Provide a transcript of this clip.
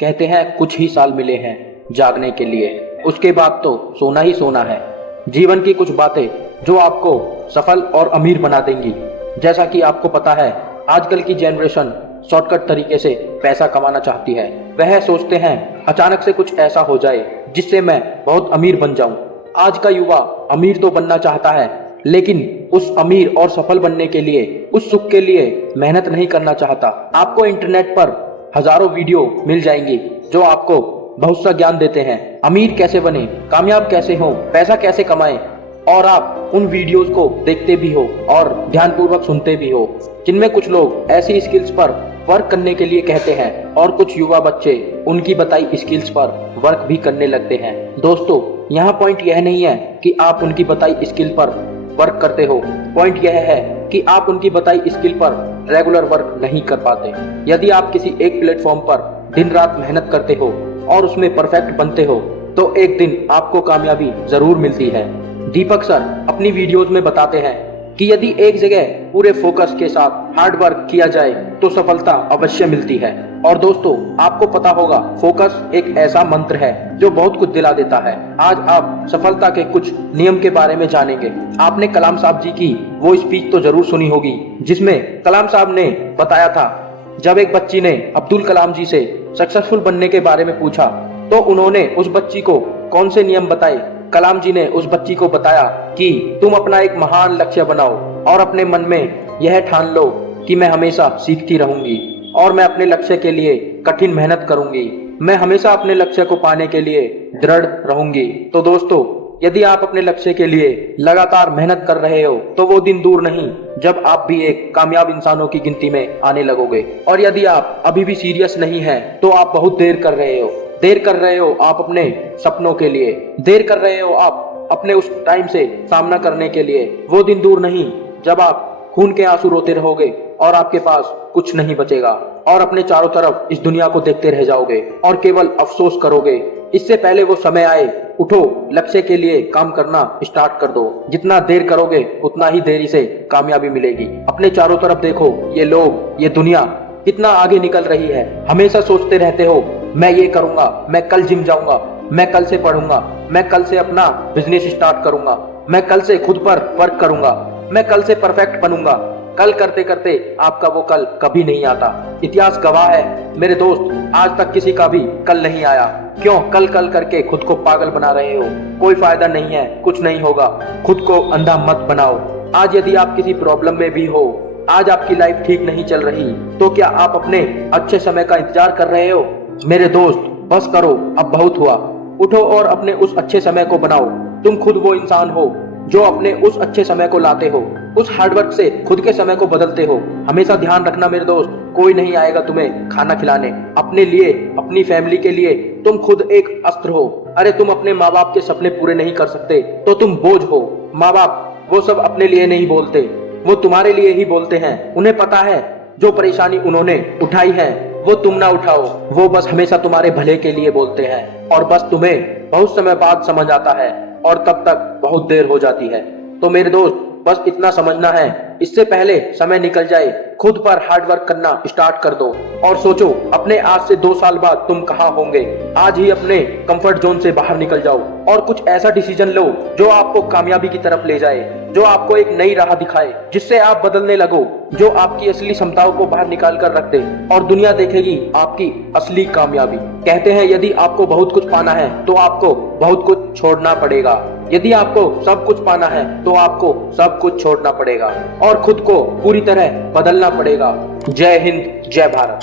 कहते हैं कुछ ही साल मिले हैं जागने के लिए, उसके बाद तो सोना ही सोना है। जीवन की कुछ बातें जो आपको सफल और अमीर बना देंगी। जैसा कि आपको पता है, आजकल की जनरेशन शॉर्टकट तरीके से पैसा कमाना चाहती है। वह सोचते हैं अचानक से कुछ ऐसा हो जाए जिससे मैं बहुत अमीर बन जाऊं। आज का युवा अमीर तो बनना चाहता है, लेकिन उस अमीर और सफल बनने के लिए, उस सुख के लिए मेहनत नहीं करना चाहता। आपको इंटरनेट पर हजारों वीडियो मिल जाएंगी जो आपको बहुत सा ज्ञान देते हैं। अमीर कैसे बने, कामयाब कैसे हो, पैसा कैसे कमाएं, और आप उन वीडियोस को देखते भी हो और ध्यानपूर्वक सुनते भी हो, जिनमें कुछ लोग ऐसी स्किल्स पर वर्क करने के लिए कहते हैं और कुछ युवा बच्चे उनकी बताई स्किल्स पर वर्क भी करने लगते हैं। दोस्तों, यहाँ पॉइंट यह नहीं है कि आप उनकी बताई स्किल पर वर्क करते हो, पॉइंट यह है कि आप उनकी बताई स्किल पर रेगुलर वर्क नहीं कर पाते। यदि आप किसी एक प्लेटफॉर्म पर दिन रात मेहनत करते हो और उसमें परफेक्ट बनते हो, तो एक दिन आपको कामयाबी जरूर मिलती है। दीपक सर अपनी वीडियोस में बताते हैं कि यदि एक जगह पूरे फोकस के साथ हार्ड वर्क किया जाए तो सफलता अवश्य मिलती है। और दोस्तों, आपको पता होगा, फोकस एक ऐसा मंत्र है जो बहुत कुछ दिला देता है। आज आप सफलता के कुछ नियम के बारे में जानेंगे। आपने कलाम साहब जी की वो स्पीच तो जरूर सुनी होगी जिसमें कलाम साहब ने बताया था, जब एक बच्ची ने अब्दुल कलाम जी से सक्सेसफुल बनने के बारे में पूछा तो उन्होंने उस बच्ची को कौन से नियम बताए। कलाम जी ने उस बच्ची को बताया कि तुम अपना एक महान लक्ष्य बनाओ और अपने मन में यह ठान लो कि मैं हमेशा सीखती रहूंगी और मैं अपने लक्ष्य के लिए कठिन मेहनत करूंगी। मैं हमेशा अपने लक्ष्य को पाने के लिए दृढ़ रहूंगी। तो दोस्तों, यदि आप अपने लक्ष्य के लिए लगातार मेहनत कर रहे हो तो वो दिन दूर नहीं जब आप भी एक कामयाब इंसानों की गिनती में आने लगोगे। और यदि आप अभी भी सीरियस नहीं हैं तो आप बहुत देर कर रहे हो। देर कर रहे हो आप अपने सपनों के लिए, देर कर रहे हो आप अपने उस टाइम से सामना करने के लिए। वो दिन दूर नहीं जब आप खून के आंसू रोते रहोगे और आपके पास कुछ नहीं बचेगा और अपने चारों तरफ इस दुनिया को देखते रह जाओगे और केवल अफसोस करोगे। इससे पहले वो समय आए, उठो, लक्ष्य के लिए काम करना स्टार्ट कर दो। जितना देर करोगे उतना ही देरी से कामयाबी मिलेगी। अपने चारों तरफ देखो, ये लोग, ये दुनिया कितना आगे निकल रही है। हमेशा सोचते रहते हो, मैं ये करूंगा, मैं कल जिम जाऊंगा, मैं कल से पढ़ूंगा, मैं कल से अपना बिजनेस स्टार्ट करूंगा, मैं कल से खुद पर वर्क करूंगा, मैं कल से परफेक्ट बनूंगा। कल करते करते आपका वो कल कभी नहीं आता। इतिहास गवाह है मेरे दोस्त, आज तक किसी का भी कल नहीं आया। क्यों कल कल करके खुद को पागल बना रहे हो? कोई फायदा नहीं है, कुछ नहीं होगा। खुद को अंधा मत बनाओ। आज यदि आप किसी प्रॉब्लम में भी हो, आज आपकी लाइफ ठीक नहीं चल रही, तो क्या आप अपने अच्छे समय का इंतजार कर रहे हो? मेरे दोस्त, बस करो, अब बहुत हुआ। उठो और अपने उस अच्छे समय को बनाओ। तुम खुद वो इंसान हो जो अपने उस अच्छे समय को लाते हो, उस हार्डवर्क से खुद के समय को बदलते हो। हमेशा ध्यान रखना मेरे दोस्त, कोई नहीं आएगा तुम्हें खाना खिलाने। अपने लिए, अपनी फैमिली के लिए तुम खुद एक अस्त्र हो। अरे तुम अपने माँ बाप के सपने पूरे नहीं कर सकते तो तुम बोझ हो। माँ बाप वो सब अपने लिए नहीं बोलते, वो तुम्हारे लिए ही बोलते हैं। उन्हें पता है जो परेशानी उन्होंने उठाई है वो तुम ना उठाओ। वो बस हमेशा तुम्हारे भले के लिए बोलते हैं और बस तुम्हें बहुत समय बाद समझ आता है और तब तक बहुत देर हो जाती है। तो मेरे दोस्त, बस इतना समझना है, इससे पहले समय निकल जाए, खुद पर हार्ड वर्क करना स्टार्ट कर दो और सोचो अपने आज से 2 साल बाद तुम कहाँ होंगे। आज ही अपने कंफर्ट जोन से बाहर निकल जाओ और कुछ ऐसा डिसीजन लो जो आपको कामयाबी की तरफ ले जाए, जो आपको एक नई राह दिखाए, जिससे आप बदलने लगो, जो आपकी असली क्षमताओं को बाहर निकाल कर रख दे और दुनिया देखेगी आपकी असली कामयाबी। कहते हैं यदि आपको बहुत कुछ पाना है तो आपको बहुत कुछ छोड़ना पड़ेगा। यदि आपको सब कुछ पाना है तो आपको सब कुछ छोड़ना पड़ेगा और खुद को पूरी तरह बदलना पड़ेगा। जय हिंद, जय भारत।